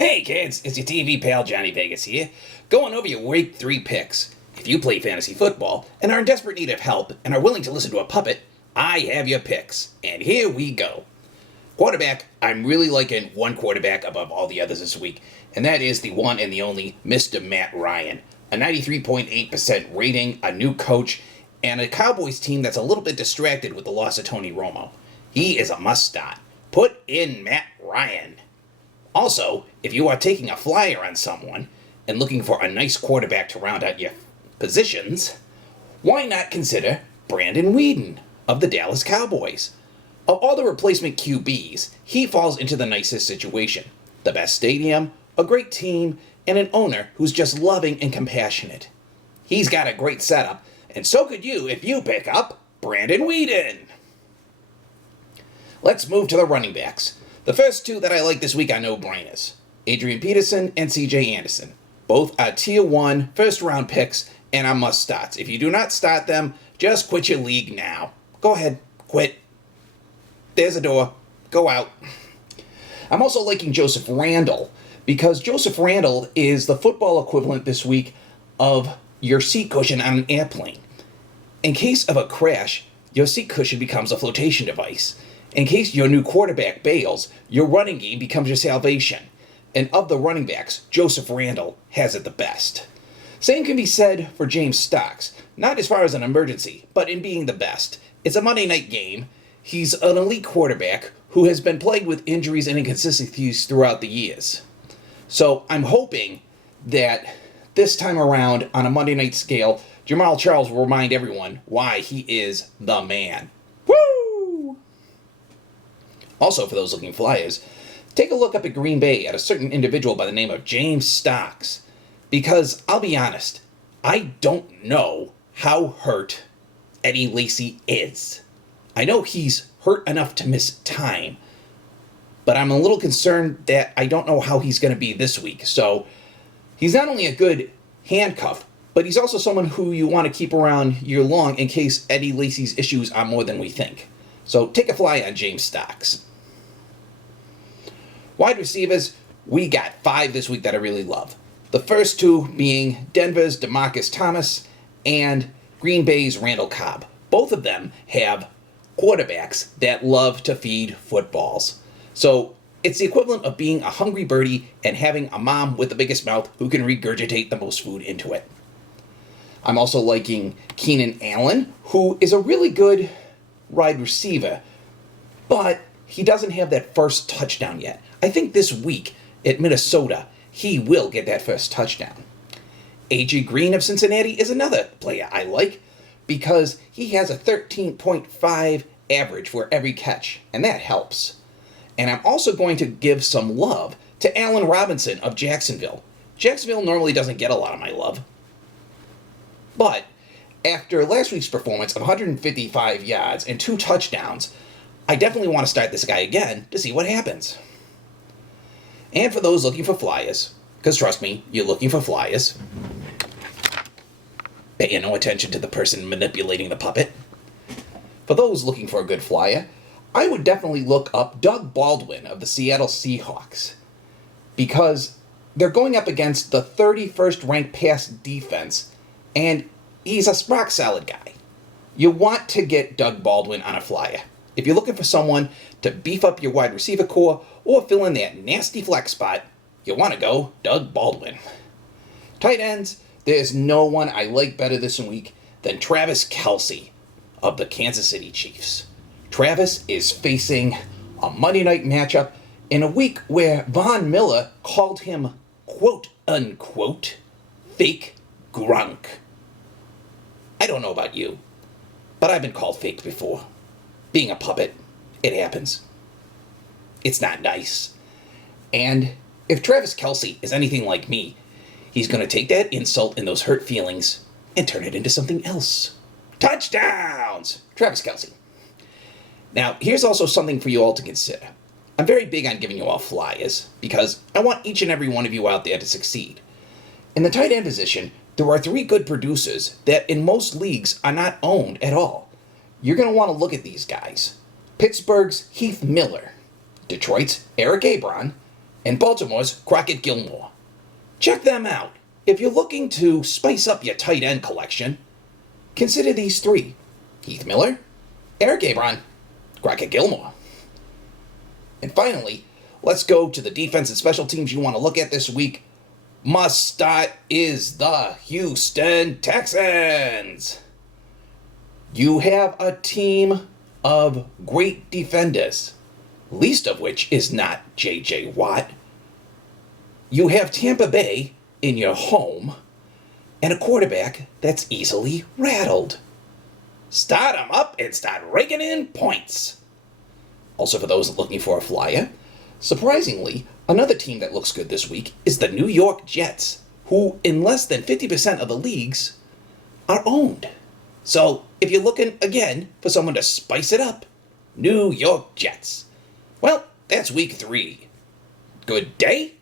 Hey kids, it's your TV pal Johnny Vegas here, going over your Week 3 picks. If you play fantasy football and are in desperate need of help and are willing to listen to a puppet, I have your picks, and here we go. Quarterback, I'm really liking one quarterback above all the others this week, and that is the one and the only Mr. Matt Ryan. A 93.8% rating, a new coach, and a Cowboys team that's a little bit distracted with the loss of Tony Romo. He is a must-start. Put in Matt Ryan. Also, if you are taking a flyer on someone and looking for a nice quarterback to round out your positions, why not consider Brandon Weeden of the Dallas Cowboys? Of all the replacement QBs, he falls into the nicest situation. The best stadium, a great team, and an owner who's just loving and compassionate. He's got a great setup, and so could you if you pick up Brandon Weeden. Let's move to the running backs. The first two that I like this week are no-brainers. Adrian Peterson and CJ Anderson. Both are Tier 1 first-round picks and are must-starts. If you do not start them, just quit your league now. Go ahead, quit. There's a door. Go out. I'm also liking Joseph Randle because Joseph Randle is the football equivalent this week of your seat cushion on an airplane. In case of a crash, your seat cushion becomes a flotation device. In case your new quarterback bails, your running game becomes your salvation. And of the running backs, Joseph Randle has it the best. Same can be said for James Stocks, not as far as an emergency, but in being the best. It's a Monday night game. He's an elite quarterback who has been plagued with injuries and inconsistencies throughout the years. So I'm hoping that this time around on a Monday night scale, Jamal Charles will remind everyone why he is the man. Also, for those looking flyers, take a look up at Green Bay at a certain individual by the name of James Stocks. Because, I'll be honest, I don't know how hurt Eddie Lacy is. I know he's hurt enough to miss time, but I'm a little concerned that I don't know how he's going to be this week. So, he's not only a good handcuff, but he's also someone who you want to keep around year long in case Eddie Lacy's issues are more than we think. So, take a fly on James Stocks. Wide receivers, we got 5 this week that I really love. The first two being Denver's DeMarcus Thomas and Green Bay's Randall Cobb. Both of them have quarterbacks that love to feed footballs. So it's the equivalent of being a hungry birdie and having a mom with the biggest mouth who can regurgitate the most food into it. I'm also liking Keenan Allen, who is a really good wide receiver, but he doesn't have that first touchdown yet. I think this week at Minnesota, he will get that first touchdown. A.J. Green of Cincinnati is another player I like because he has a 13.5 average for every catch, and that helps. And I'm also going to give some love to Allen Robinson of Jacksonville. Jacksonville normally doesn't get a lot of my love, but after last week's performance of 155 yards and 2 touchdowns, I definitely want to start this guy again to see what happens. And for those looking for flyers, because trust me, you're looking for flyers, pay no attention to the person manipulating the puppet. For those looking for a good flyer, I would definitely look up Doug Baldwin of the Seattle Seahawks, because they're going up against the 31st ranked pass defense, and he's a rock solid guy. You want to get Doug Baldwin on a flyer. If you're looking for someone to beef up your wide receiver core or fill in that nasty flex spot, you want to go Doug Baldwin. Tight ends, there's no one I like better this week than Travis Kelce of the Kansas City Chiefs. Travis is facing a Monday night matchup in a week where Von Miller called him quote-unquote fake Gronk. I don't know about you, but I've been called fake before. Being a puppet, it happens. It's not nice. And if Travis Kelce is anything like me, he's going to take that insult and those hurt feelings and turn it into something else. Touchdowns! Travis Kelce. Now, here's also something for you all to consider. I'm very big on giving you all flyers because I want each and every one of you out there to succeed. In the tight end position, there are 3 good producers that in most leagues are not owned at all. You're going to want to look at these guys. Pittsburgh's Heath Miller, Detroit's Eric Ebron, and Baltimore's Crockett Gilmore. Check them out. If you're looking to spice up your tight end collection, consider these three: Heath Miller, Eric Ebron, Crockett Gilmore. And finally, let's go to the defense and special teams you want to look at this week. Must start is the Houston Texans. You have a team of great defenders, least of which is not J.J. Watt. You have Tampa Bay in your home, and a quarterback that's easily rattled. Start 'em up and start raking in points. Also, for those looking for a flyer, surprisingly, another team that looks good this week is the New York Jets, who in less than 50% of the leagues are owned. So, if you're looking, again, for someone to spice it up, New York Jets. Well, that's week 3. Good day